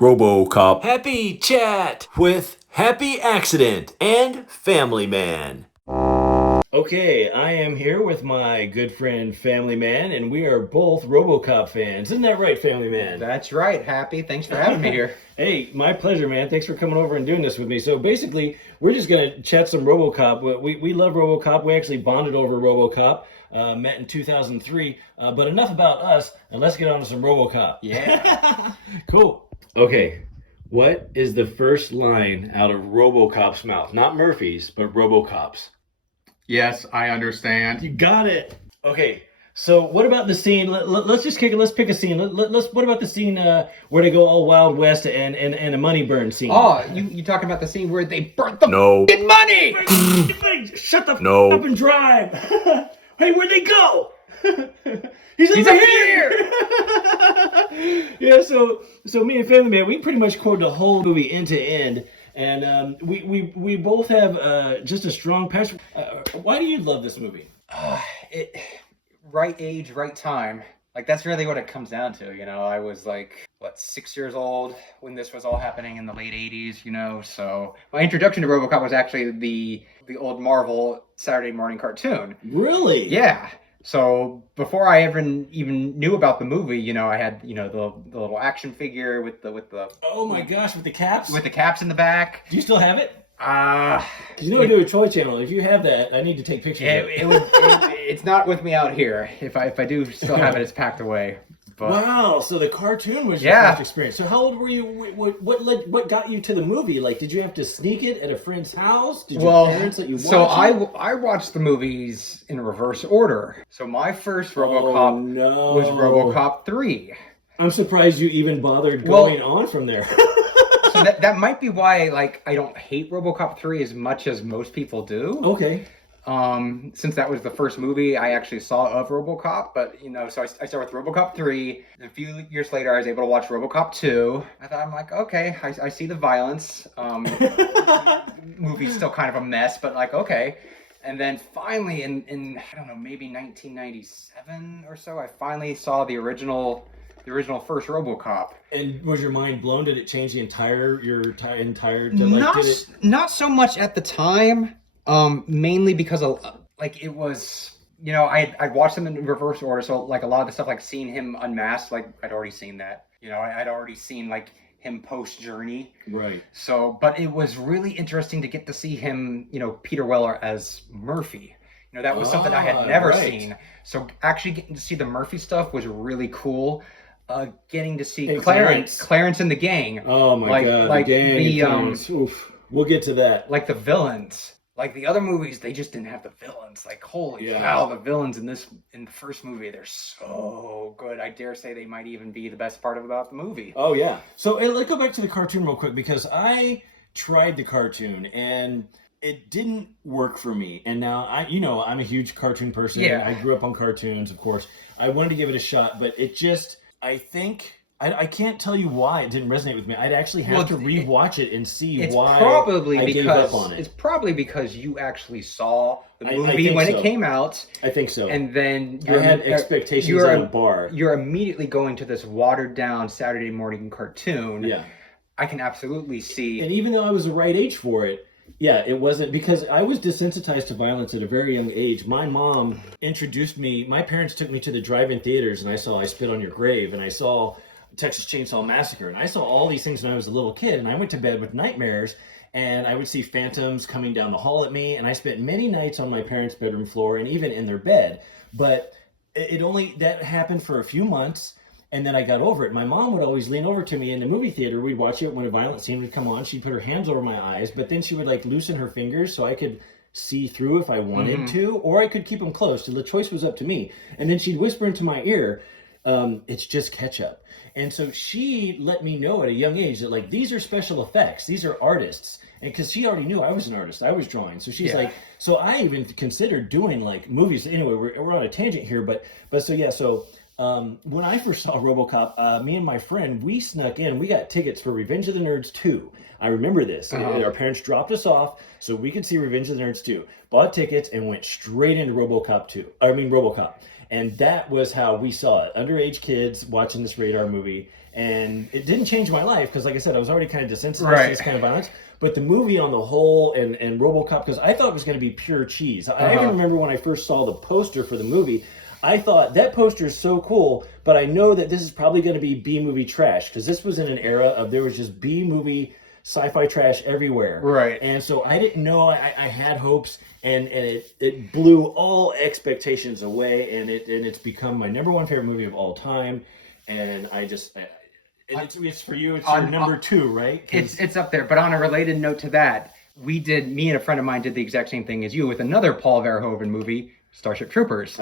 ROBOCOP Happy Chat with Happy Axxident and Family Man. Okay, I am here with my good friend Family Man, and we are both ROBOCOP fans. Isn't that right, Family Man? That's right, Happy. Thanks for having me here. Hey, my pleasure, man. Thanks for coming over and doing this with me. So basically, we're just going to chat some ROBOCOP. We love ROBOCOP. We actually bonded over ROBOCOP. Met in 2003. But enough about us, and let's get on to some ROBOCOP. Yeah. Cool. Okay, what is the first line out of ROBOCOP's mouth? Not Murphy's, but ROBOCOP's. Yes, I understand. You got it. Okay, so what about the scene? Let's just kick it. Let's pick a scene. What about the scene where they go all Wild West and a money burn scene? Oh, you talking about the scene where they burnt the fucking money? Shut the up and drive. Hey, where'd they go? He's over here. Yeah, so me and Family Man, we pretty much quoted the whole movie end to end. And we both have just a strong passion. Why do you love this movie? Right age, right time. Like, that's really what it comes down to, you know. I was like, 6 years old when this was all happening in the late 80s, you know. So my introduction to RoboCop was actually the old Marvel Saturday morning cartoon. Really? Yeah. So before I even knew about the movie, you know, I had, you know, the little action figure with the oh my gosh, with the caps? With the caps in the back. Do you still have it? You know, I do a toy channel. If you have that, I need to take pictures of it. It's not with me out here. If I do still have it, it's packed away. But, wow, so the cartoon was your first experience. So how old were you? What got you to the movie? Like, did you have to sneak it at a friend's house? Did your parents let you watch it? I watched the movies in reverse order. So my first RoboCop was RoboCop 3. I'm surprised you even bothered going on from there. So that might be why, like, I don't hate RoboCop 3 as much as most people do. Okay. Since that was the first movie I actually saw of RoboCop, but, you know, so I started with RoboCop 3. A few years later, I was able to watch RoboCop 2. I'm like, okay, I see the violence. Movie's still kind of a mess, but like, okay. And then finally, in I don't know, maybe 1997 or so, I finally saw the original first RoboCop. And was your mind blown? Did it change the entire Not so much at the time. Mainly because of, like, it was, you know, I'd watched them in reverse order, so like a lot of the stuff, like seeing him unmasked, like I'd already seen that. You know, I'd already seen like him post Journey. Right. So, but it was really interesting to get to see him, you know, Peter Weller as Murphy. You know, that was something I had never seen. So actually getting to see the Murphy stuff was really cool. Getting to see Clarence and the gang. Oh my god, like the gang. Oof. We'll get to that. Like the villains. Like the other movies, they just didn't have the villains. Like, holy cow, the villains in the first movie, they're so good. I dare say they might even be the best part about the movie. Oh yeah. So let's go back to the cartoon real quick, because I tried the cartoon and it didn't work for me. And now I'm a huge cartoon person. Yeah. I grew up on cartoons, of course. I wanted to give it a shot, but it just, I think, I can't tell you why it didn't resonate with me. I'd actually have to rewatch it and see why I gave up on it. It's probably because you actually saw the movie when it came out. I think so. And then I had expectations on a bar. You're immediately going to this watered down Saturday morning cartoon. Yeah. I can absolutely see. And even though I was the right age for it, yeah, it wasn't, because I was desensitized to violence at a very young age. My mom introduced me, my parents took me to the drive-in theaters, and I saw I Spit on Your Grave, and I saw Texas Chainsaw Massacre, and I saw all these things when I was a little kid, and I went to bed with nightmares, and I would see phantoms coming down the hall at me, and I spent many nights on my parents' bedroom floor and even in their bed. But that happened for a few months, and then I got over it. My mom would always lean over to me in the movie theater. We'd watch it when a violent scene would come on. She'd put her hands over my eyes, but then she would like loosen her fingers so I could see through if I wanted to, or I could keep them closed. So the choice was up to me. And then she'd whisper into my ear, it's just ketchup. And so she let me know at a young age that, like, these are special effects. These are artists. And because she already knew I was an artist. I was drawing. So she's like, so I even considered doing, like, movies. Anyway, we're on a tangent here. But so, yeah, so when I first saw RoboCop, me and my friend, we snuck in. We got tickets for Revenge of the Nerds 2. I remember this. Our parents dropped us off so we could see Revenge of the Nerds 2. Bought tickets and went straight into RoboCop. And that was how we saw it. Underage kids watching this radar movie. And it didn't change my life because, like I said, I was already kind of desensitized to this kind of violence. But the movie on the whole and RoboCop, because I thought it was going to be pure cheese. I even remember when I first saw the poster for the movie, I thought that poster is so cool, but I know that this is probably going to be B-movie trash because this was in an era of there was just B-movie sci-fi trash everywhere. Right. And so I didn't know I had hopes, and it blew all expectations away, and it's become my number one favorite movie of all time. And it's for you. It's your number 2, right? It's up there. But on a related note to that, me and a friend of mine did the exact same thing as you with another Paul Verhoeven movie, Starship Troopers.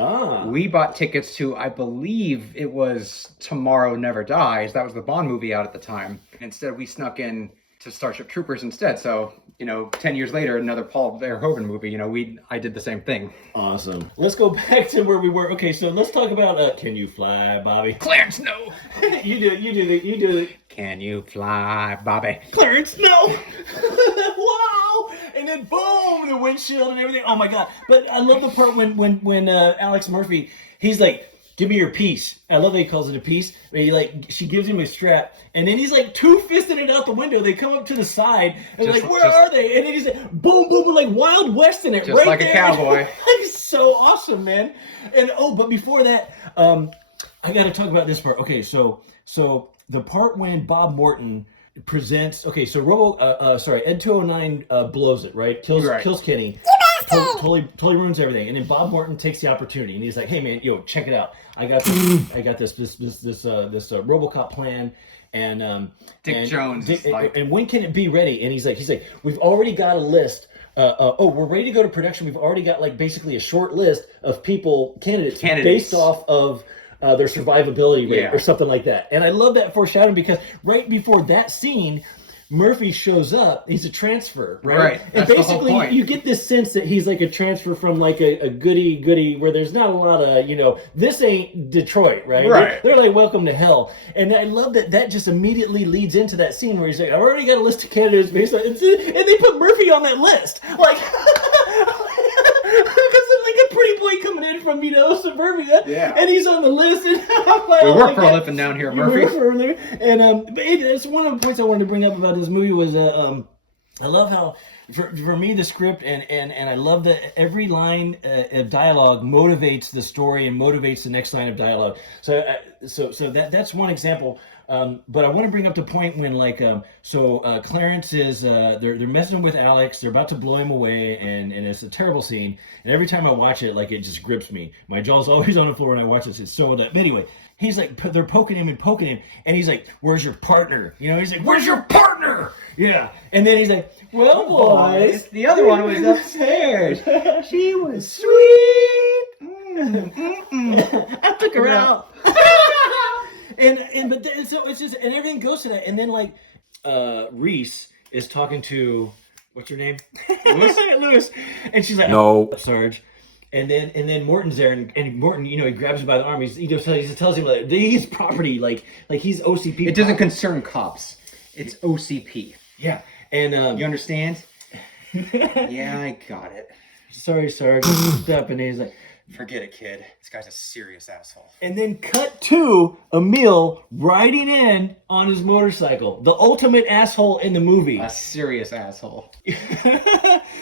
We bought tickets to, I believe it was Tomorrow Never Dies. That was the Bond movie out at the time. Instead, we snuck in to Starship Troopers instead. So, 10 years later, another Paul Verhoeven movie, I did the same thing. Awesome. Let's go back to where we were. Okay, so let's talk about Can You Fly, Bobby? Clarence, no. You do it. Can you fly, Bobby? Clarence, no. Wow. And then boom, the windshield and everything. Oh my God. But I love the part when Alex Murphy, he's like, give me your piece. I love that he calls it a piece. She gives him a strap, and then he's like two-fisting it out the window. They come up to the side, and they're like, where are they? And then he's like, boom, boom, like Wild West in it, just right like there. A cowboy. It's so awesome, man. And but before that, I got to talk about this part. Okay, so the part when Bob Morton presents. Okay, so Ed 209 blows it, right? Kills Kenny. Totally ruins everything. And then Bob Morton takes the opportunity, and he's like, "Hey man, check it out. I got this RoboCop plan." And Dick Jones and when can it be ready? And he's like, we've already got a list. We're ready to go to production. We've already got basically a short list of candidates based off of their survivability rate or something like that. And I love that foreshadowing because right before that scene, Murphy shows up. He's a transfer, right? And that's basically, the whole point. You get this sense that he's like a transfer from like a goody where there's not a lot of, this ain't Detroit, right? Right. They're like, welcome to hell. And I love that just immediately leads into that scene where he's like, I've already got a list of candidates based on, and they put Murphy on that list. Like, because like a pretty boy coming in from, suburbia. Yeah. And he's on the list. And I'm like, we work for a living down here, Murphy. And it's one of the points I wanted to bring up about this movie was I love how for me the script and I love that every line of dialogue motivates the story and motivates the next line of dialogue. So that's one example. But I want to bring up the point when Clarence is they're messing with Alex. They're about to blow him away, and it's a terrible scene. And every time I watch it, it just grips me. My jaw's always on the floor when I watch this. It's so that. But anyway, he's like, they're poking him, and he's like, "Where's your partner?" He's like, "Where's your partner?" Yeah, and then he's like, "Well, boys, the other one was upstairs. She was sweet. I took her out." So it's just, and everything goes to that, and then Reese is talking to what's her name, Lewis, and she's like, "No, Sarge," and then Morton's there, and Morton, he grabs him by the arm. He just tells him he's property, like he's OCP. It doesn't concern cops. It's OCP. Yeah, and you understand? Yeah, I got it. Sorry, Sarge. Step, and he's like, forget it, kid. This guy's a serious asshole. And then cut to Emil riding in on his motorcycle. The ultimate asshole in the movie. A serious asshole.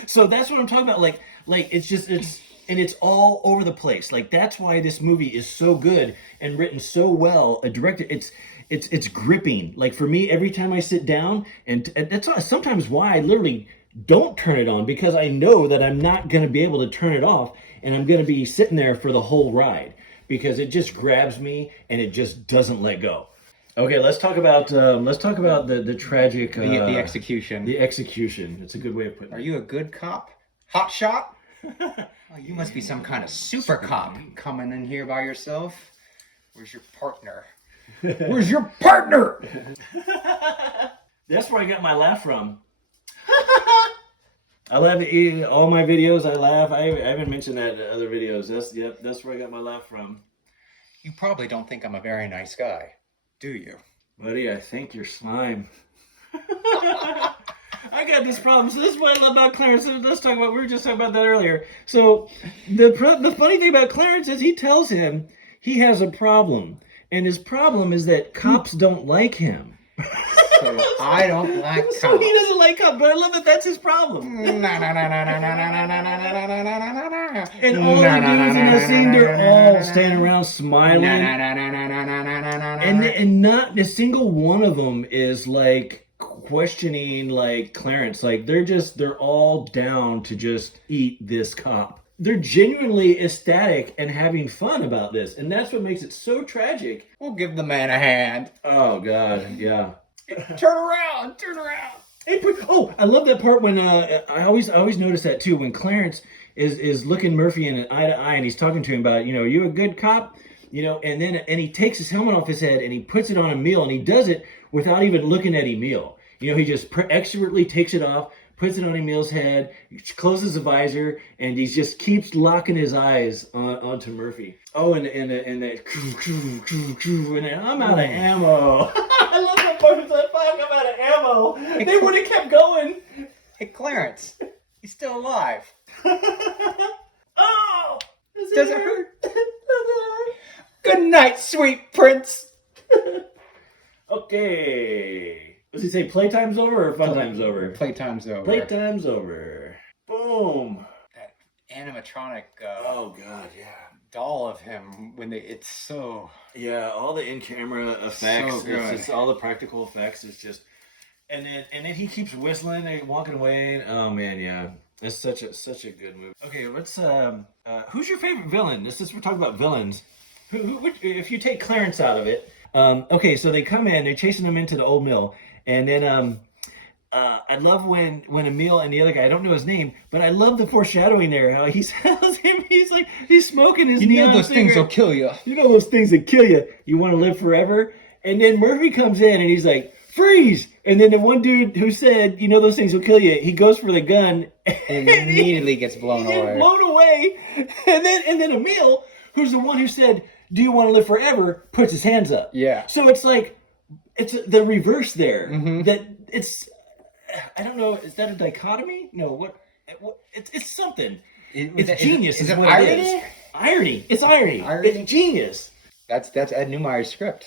So that's what I'm talking about. It's all over the place. That's why this movie is so good and written so well. Directed. It's gripping. For me, every time I sit down, and that's sometimes why I literally don't turn it on, because I know that I'm not going to be able to turn it off. And I'm going to be sitting there for the whole ride because it just grabs me and it just doesn't let go. Okay, let's talk about the tragic the execution. The execution. It's a good way of putting it. Are you a good cop? Hot shot? Oh, you must be some kind of super cop coming in here by yourself. Where's your partner? Where's your partner? That's where I got my laugh from. I laugh at all my videos. I laugh. I haven't mentioned that in other videos. That's where I got my laugh from. You probably don't think I'm a very nice guy, do you? Buddy, I think you're slime. I got this problem. So this is what I love about Clarence. Let's talk about. We were just talking about that earlier. So the funny thing about Clarence is he tells him he has a problem. And his problem is that cops don't like him. So I don't like cops. So he doesn't like cops, but I love that that's his problem. And all the dudes in the scene, they're all standing around smiling. And not a single one of them is like questioning like Clarence. Like they're all down to just eat this cop. They're genuinely ecstatic and having fun about this. And that's what makes it so tragic. We'll give the man a hand. Oh, God, yeah. Turn around. Hey, I love that part when I always notice that too, when Clarence is looking Murphy in eye to eye and he's talking to him about, are you a good cop? And he takes his helmet off his head and he puts it on Emil, and he does it without even looking at Emil. He just expertly takes it off, puts it on Emil's head, closes the visor, and he just keeps locking his eyes onto Murphy. Oh, and I'm out of ammo. I love that part. It's like, fuck, I'm out of ammo. They would have kept going. Hey, Clarence, he's still alive. Oh! Does it hurt? Good night, sweet prince. Okay. Does he say playtime's over or fun time's over? Playtime's over. Playtime's over. Boom. That animatronic Oh, God, yeah. doll of him, it's so... Yeah, all the in-camera effects. So good. It's just all the practical effects. It's just... And then he keeps whistling and walking away. Oh, man, yeah. It's such a good movie. Okay, let's... who's your favorite villain? Since we're talking about villains. If you take Clarence out of it... okay, so they come in, they're chasing him into the old mill, and then I love when Emil and the other guy, I don't know his name, but I love the foreshadowing there, how he tells him, he's smoking his neon those cigarette. things will kill you. You know those things that kill you. You want to live forever? And then Murphy comes in and he's like, freeze! And then the one dude who said, those things will kill you, he goes for the gun And immediately gets blown away. Blown away. And then Emil, who's the one who said, do you want to live forever, puts his hands up. Yeah. So it's like, it's the reverse there. Mm-hmm. That it's, I don't know, is that a dichotomy? No, what it's something. It's genius. Is it what irony? It is. Irony. It's irony. It's genius. That's Ed Neumeyer's script.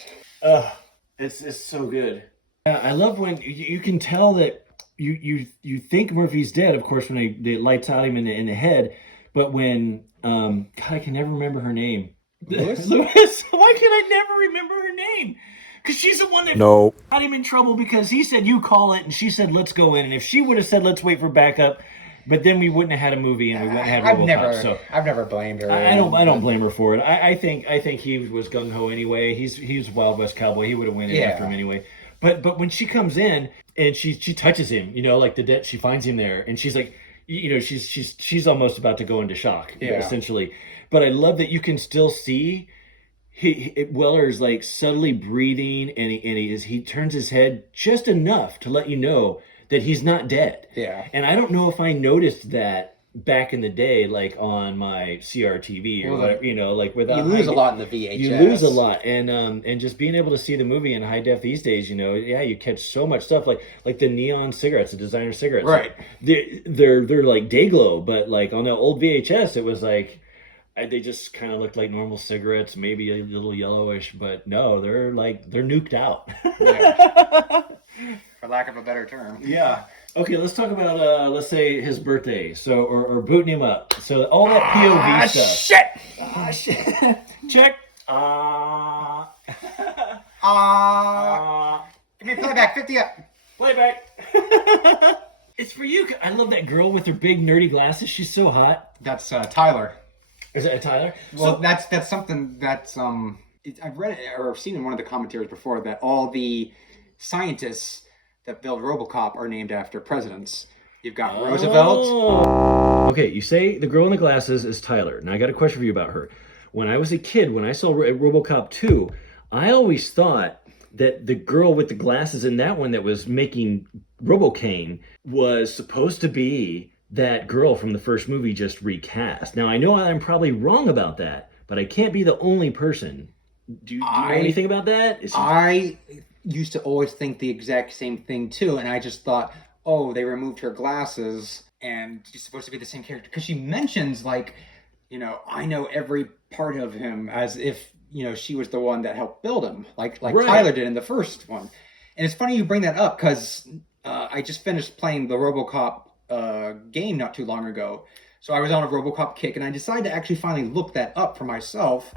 It's so good. I love when you can tell that you think Murphy's dead, of course, when they lights out him in the head, but when God, I can never remember her name. Louis? Why can I never remember her name? Because she's the one that got him in trouble, because he said, you call it, and she said, let's go in. And if she would have said, let's wait for backup, but then we wouldn't have had a movie and we wouldn't have had RoboCop. I've never blamed her. I don't blame her for it. I think he was gung-ho anyway. He's Wild West Cowboy. He would have went in after him anyway. But when she comes in and she touches him, like the dead, she finds him there, and she's like, she's almost about to go into shock, essentially. But I love that you can still see Weller's like subtly breathing, and he turns his head just enough to let you know that he's not dead. Yeah. And I don't know if I noticed that back in the day, like on my CRTV or whatever, like without. You lose a lot in the VHS. You lose a lot, and just being able to see the movie in high def these days, you catch so much stuff like the neon cigarettes, the designer cigarettes. Right. They're like day glow, but like on the old VHS, it was like. They just kind of looked like normal cigarettes, maybe a little yellowish, but no, they're nuked out. Yeah. For lack of a better term. Yeah. Okay, let's talk about let's say his birthday. So or booting him up. So all that POV stuff. Shit. Check. Give me playback, 50 up. Playback. It's for you. I love that girl with her big nerdy glasses. She's so hot. That's Tyler. Is it Tyler? Well, that's something that's I've read it or seen in one of the commentaries before that all the scientists that build RoboCop are named after presidents. You've got Roosevelt. Okay, you say the girl in the glasses is Tyler. Now I got a question for you about her. When I was a kid, when I saw RoboCop 2, I always thought that the girl with the glasses in that one that was making RoboCane was supposed to be that girl from the first movie just recast. Now, I know I'm probably wrong about that, but I can't be the only person. Do you know anything about that? I used to always think the exact same thing, too, and I just thought, they removed her glasses, and she's supposed to be the same character. Because she mentions, I know every part of him, as if she was the one that helped build him, like Right. Tyler did in the first one. And it's funny you bring that up because I just finished playing the RoboCop game not too long ago. So I was on a RoboCop kick, and I decided to actually finally look that up for myself.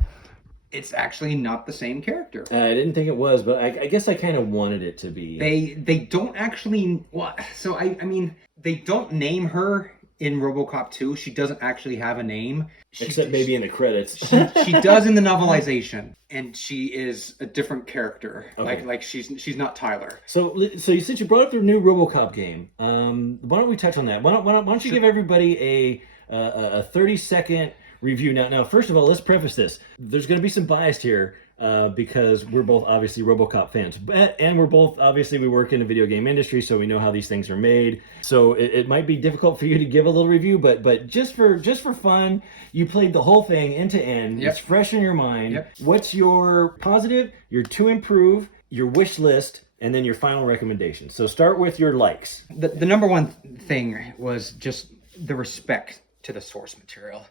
It's actually not the same character. I didn't think it was, but I guess I kind of wanted it to be. They don't actually... Well, so, I mean, they don't name her in RoboCop 2. She doesn't actually have a name. Except maybe in the credits. she does in the novelization, and she is a different character. Okay. Like she's not Tyler. So since you brought up the new RoboCop game, why don't we touch on that? Why don't you give everybody a 30-second review now? First of all, let's preface this. There's going to be some bias here because we're both obviously RoboCop fans, and we're both obviously we work in the video game industry, so we know how these things are made. So it might be difficult for you to give a little review, but just for fun, you played the whole thing end to end. Yep. It's fresh in your mind. Yep. What's your positive, your to improve, your wish list, and then your final recommendation? So start with your likes. The number one thing was just the respect to the source material.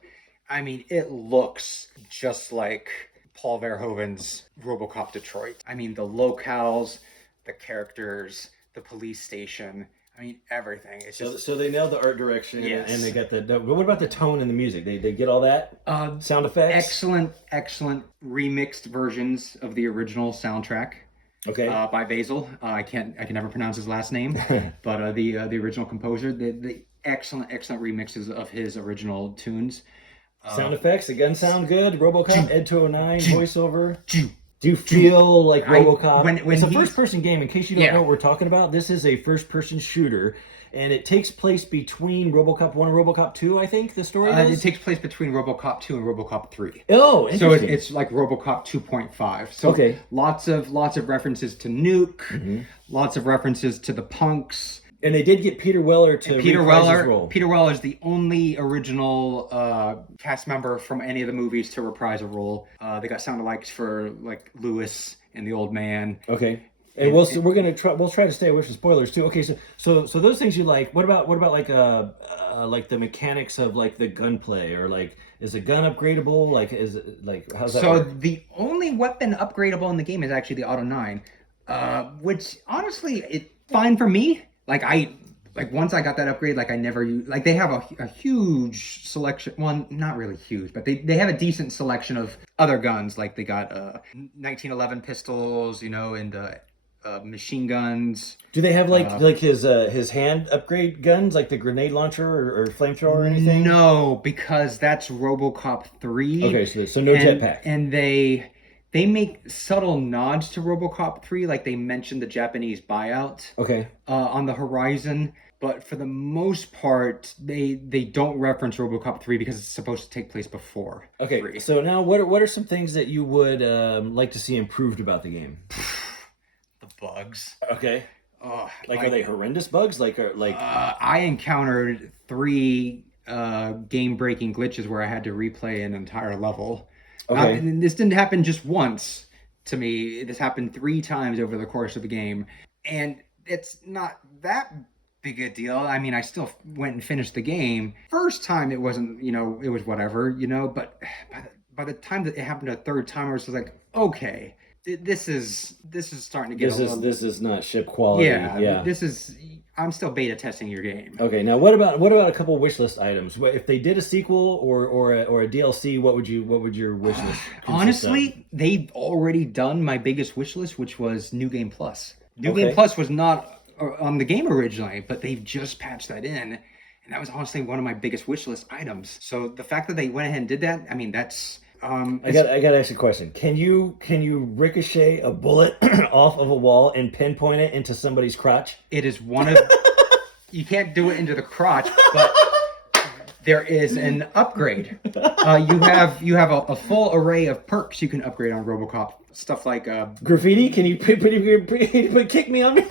I mean, it looks just like Paul Verhoeven's RoboCop Detroit. I mean, the locales, the characters, the police station. I mean, everything. It's just So they nailed the art direction, Yes. and they got but what about the tone and the music? They get all that? Sound effects? excellent remixed versions of the original soundtrack. Okay. By Basil. I can never pronounce his last name, but the original composer, the excellent remixes of his original tunes. Sound effects, the guns sound good. RoboCop, Ed 209, voiceover. Do you feel like RoboCop? When it's a first-person game. In case you don't Yeah. know what we're talking about, this is a first-person shooter, and it takes place between RoboCop 1 and RoboCop 2, I think, the story is? It takes place between RoboCop 2 and RoboCop 3. Oh, interesting. So it's like RoboCop 2.5. So Okay. lots of references to Nuke, lots of references to the punks. And they did get Peter Weller to reprise his role. Peter Weller is the only original cast member from any of the movies to reprise a role. They got sound alikes for like Lewis and the Old Man. Okay. And we'll try to stay away from spoilers too. Okay, so those things you like. What about like the mechanics of like the gunplay, or like is a gun upgradable? Like is it, like how's that? So work? the only weapon upgradable in the game is actually the Auto 9, which honestly it's fine for me. Once I got that upgrade, I never use, they have a huge selection. Well, not really huge, but they have a decent selection of other guns. Like they got 1911 pistols, and machine guns. Do they have like his hand upgrade guns, like the grenade launcher or flamethrower or anything? No, because that's RoboCop 3. Okay, so no jetpack. And they make subtle nods to RoboCop 3, like they mentioned the Japanese buyout. Okay. On the horizon, but for the most part, they don't reference RoboCop 3 because it's supposed to take place before. Okay. 3. So now, what are some things that you would like to see improved about the game? The bugs. Okay. Are they horrendous bugs? I encountered 3 game-breaking glitches where I had to replay an entire level. Okay. And this didn't happen just once to me. This happened 3 times over the course of the game. And it's not that big a deal. I mean, I still went and finished the game. First time it wasn't, it was whatever, but by the time that it happened a third time, I was just like, okay, this is starting to get this is not ship quality. Yeah. I'm still beta testing your game. Okay, now what about a couple wish list items? If they did a sequel or a DLC, what would your wish list consist Honestly, they've already done my biggest wish list, which was New Game Plus. New Okay. Game Plus was not on the game originally, but they've just patched that in, and that was honestly one of my biggest wish list items. So the fact that they went ahead and did that, I mean, that's I got to ask you a question. Can you ricochet a bullet off of a wall and pinpoint it into somebody's crotch? It is one of you can't do it into the crotch, but there is an upgrade. You have a full array of perks you can upgrade on RoboCop. Stuff like graffiti. Can you kick me on?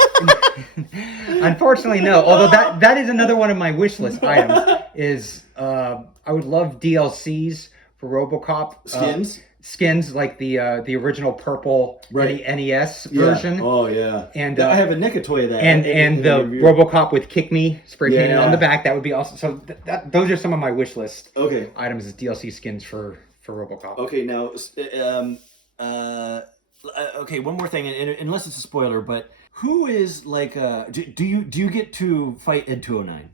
Unfortunately, no. Although that is another one of my wish list items. Is I would love DLCs for RoboCop skins like the original purple NES version. Yeah. Oh yeah. And I have a Nickatoy of that. And the RoboCop with "Kick Me" spray painted on the back. That would be awesome. So those are some of my wish list items as DLC skins for RoboCop. Okay, now Okay, one more thing, and unless it's a spoiler, but who is like? Do you get to fight Ed 209?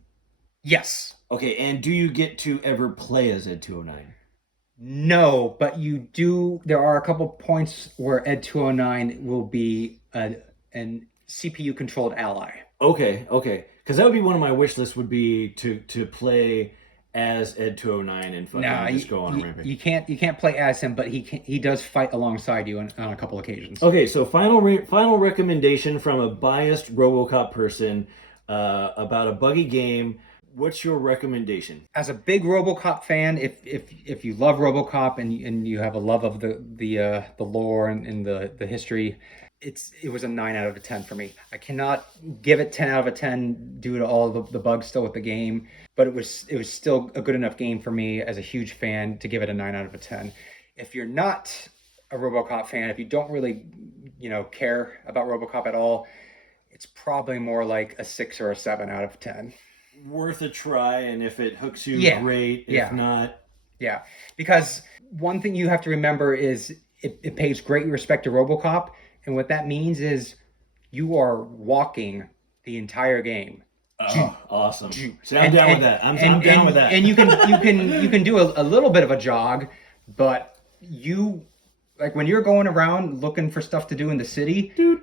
Yes. Okay, and do you get to ever play as Ed 209? No, but you do. There are a couple points where Ed 209 will be an CPU controlled ally. Okay, because that would be one of my wish lists. Would be to play as Ed 209 and fucking just go on a rampage. You can't play as him, but he does fight alongside you on a couple occasions. Okay, so final recommendation from a biased RoboCop person about a buggy game. What's your recommendation? As a big RoboCop fan, if you love RoboCop and you have a love of the lore and the history, it was a 9 out of 10 for me. I cannot give it 10 out of 10 due to all the bugs still with the game, but it was still a good enough game for me as a huge fan to give it a 9 out of 10. If you're not a RoboCop fan, if you don't really care about RoboCop at all, it's probably more like a 6 or a 7 out of 10. Worth a try, and if it hooks you, great. If not, because one thing you have to remember is it pays great respect to RoboCop, and what that means is you are walking the entire game. Oh, awesome! So I'm down with that. I'm down with that. And you can do a little bit of a jog, but like when you're going around looking for stuff to do in the city, you're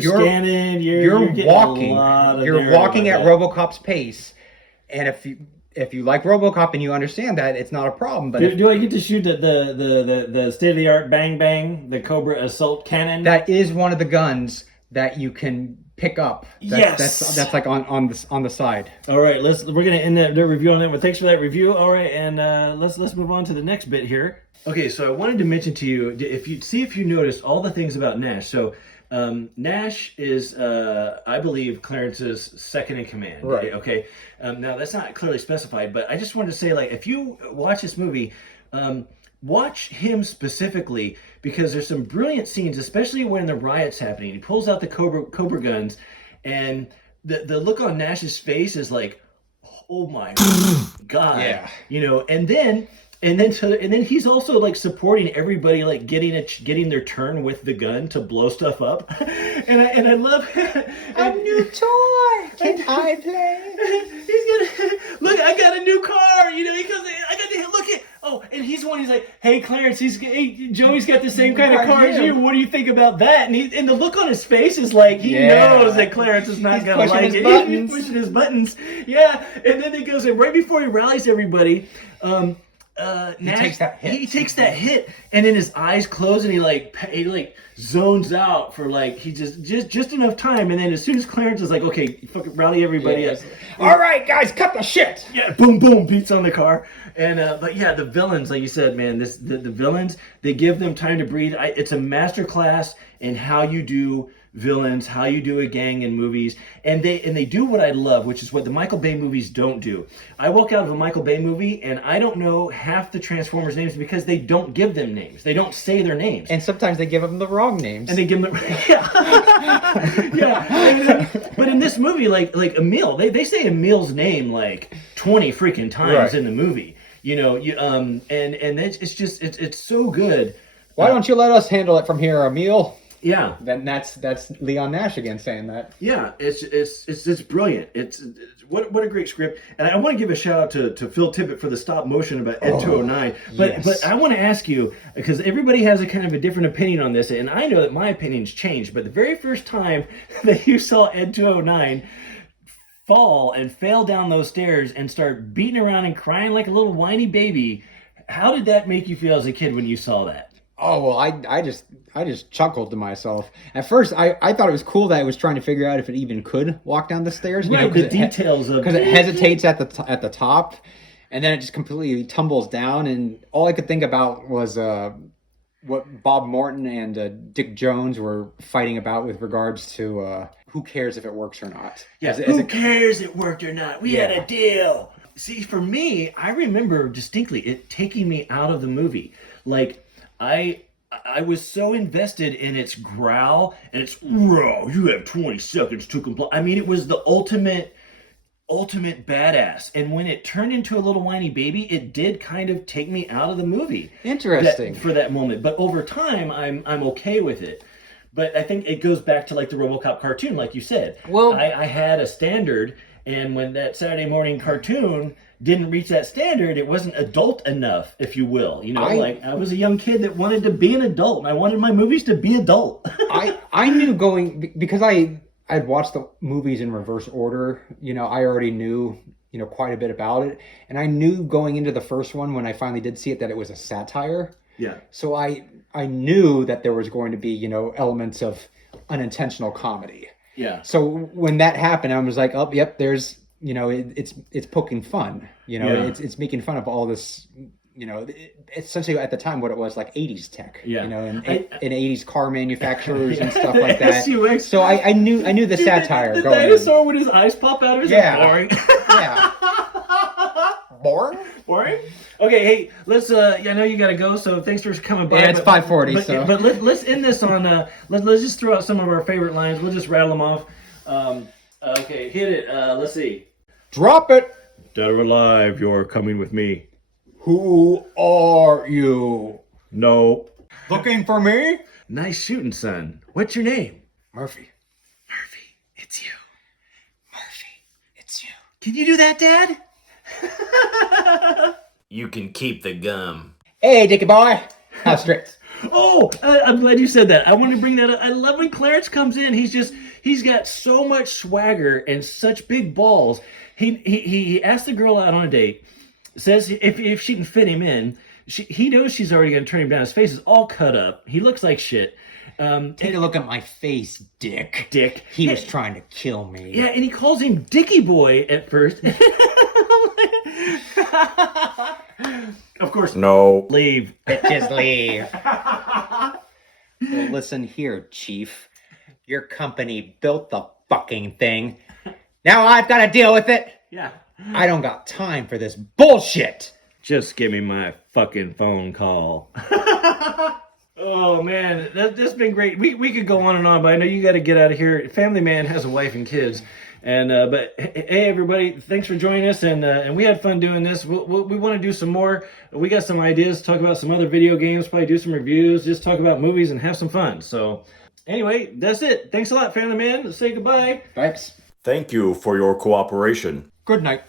scanning, you're walking. You're walking at RoboCop's pace, and if you like RoboCop and you understand that, it's not a problem. But do I get to shoot the state of the art bang bang, the Cobra assault cannon? That is one of the guns that you can pick up. That's like on the side. All right, we're gonna end the review on that. But thanks for that review. All right, and let's move on to the next bit here. Okay, so I wanted to mention to you, if you noticed all the things about Nash. So Nash is, I believe, Clarence's second in command. Right. Okay. Now that's not clearly specified, but I just wanted to say, like, if you watch this movie, watch him specifically, because there's some brilliant scenes, especially when the riot's happening. He pulls out the Cobra guns, and the look on Nash's face is like, oh my god, yeah, and then he's also like supporting everybody, like getting their turn with the gun to blow stuff up, and I love a new toy. Can I play? He's gonna look. I got a new car. He goes. I got to look at. Oh, and he's like, hey Clarence, Joey's got the same kind of car as you. What do you think about that? And the look on his face is like he knows that Clarence is not gonna like it. He's pushing his buttons. Yeah, and then he goes, and right before he rallies everybody, Nash, he takes that hit, and then his eyes close, and he zones out for like he just enough time, and then as soon as Clarence is like, okay, fucking rally everybody up. All right, guys, cut the shit. Yeah, boom, boom, beats on the car, and but yeah, the villains, like you said, man, the villains, they give them time to breathe. It's a masterclass in how you do villains, how you do a gang in movies, and they do what I love, which is what the Michael Bay movies don't do. I walk out of a Michael Bay movie and I don't know half the Transformers names because they don't give them names. They don't say their names, and sometimes they give them the wrong names. And they give them yeah. But in this movie, like Emil, they say Emil's name like 20 freaking times in the movie. And it's so good. Why don't you let us handle it from here, Emil? Yeah, then that's Leon Nash again saying that. Yeah, it's brilliant. It's what a great script. And I want to give a shout out to Phil Tippett for the stop motion about Ed 209. But I want to ask you, because everybody has a kind of a different opinion on this, and I know that my opinion's changed. But the very first time that you saw Ed 209 fall and fail down those stairs and start beating around and crying like a little whiny baby, how did that make you feel as a kid when you saw that? Oh, well, I just chuckled to myself. At first, I thought it was cool that it was trying to figure out if it even could walk down the stairs. Right, the details of... Because it hesitates at the top, and then it just completely tumbles down, and all I could think about was what Bob Morton and Dick Jones were fighting about with regards to who cares if it works or not. Yeah, who cares if it worked or not? We had a deal. See, for me, I remember distinctly it taking me out of the movie. Like... I was so invested in its growl and its, you have 20 seconds to comply. I mean, it was the ultimate ultimate badass. And when it turned into a little whiny baby, it did kind of take me out of the movie. Interesting. For that moment. But over time, I'm okay with it. But I think it goes back to like the RoboCop cartoon, like you said. Well, I had a standard, and when that Saturday morning cartoon didn't reach that standard, it wasn't adult enough, if you will. You know, I was a young kid that wanted to be an adult, and I wanted my movies to be adult. I knew because I'd watched the movies in reverse order. You know, I already knew, you know, quite a bit about it. And I knew going into the first one, when I finally did see it, that it was a satire. Yeah. So I knew that there was going to be, you know, elements of unintentional comedy. Yeah. So when that happened, I was like, oh, yep, there's, you know, it's poking fun. You know, it's making fun of all this, you know, essentially at the time what it was, like 80s tech, you know, and 80s car manufacturers and stuff like that. SUX. So I knew the satire. The going dinosaur with his eyes pop out of his head. Boring. Yeah. Boring? Boring? Okay, hey, let's I know you gotta go, so thanks for coming by. Yeah, it's 5:40, but let's end this on let's just throw out some of our favorite lines. We'll just rattle them off. Okay, hit it. Let's see. Drop it. Dead or alive, you're coming with me. Who are you? No. Looking for me? Nice shooting, son. What's your name? Murphy. Murphy, it's you. Murphy, it's you. Can you do that, Dad? You can keep the gum. Hey, Dickie boy. How strict? Oh, I'm glad you said that. I want to bring that up. I love when Clarence comes in. He's got so much swagger and such big balls. He asked the girl out on a date, says if she can fit him in. He knows she's already going to turn him down. His face is all cut up. He looks like shit. Take a look at my face, Dick. Dick. He was trying to kill me. Yeah, and he calls him Dickie Boy at first. Of course. No. Leave. Just leave. Well, listen here, Chief. Your company built the fucking thing. Now I've got to deal with it. Yeah. I don't got time for this bullshit. Just give me my fucking phone call. Oh man, that's been great. We could go on and on, but I know you got to get out of here. Family Man has a wife and kids, and but hey everybody, thanks for joining us, and we had fun doing this. We want to do some more. We got some ideas, talk about some other video games, probably do some reviews, just talk about movies and have some fun. So anyway, that's it. Thanks a lot, Family Man. Let's say goodbye. Thanks. Thank you for your cooperation. Good night.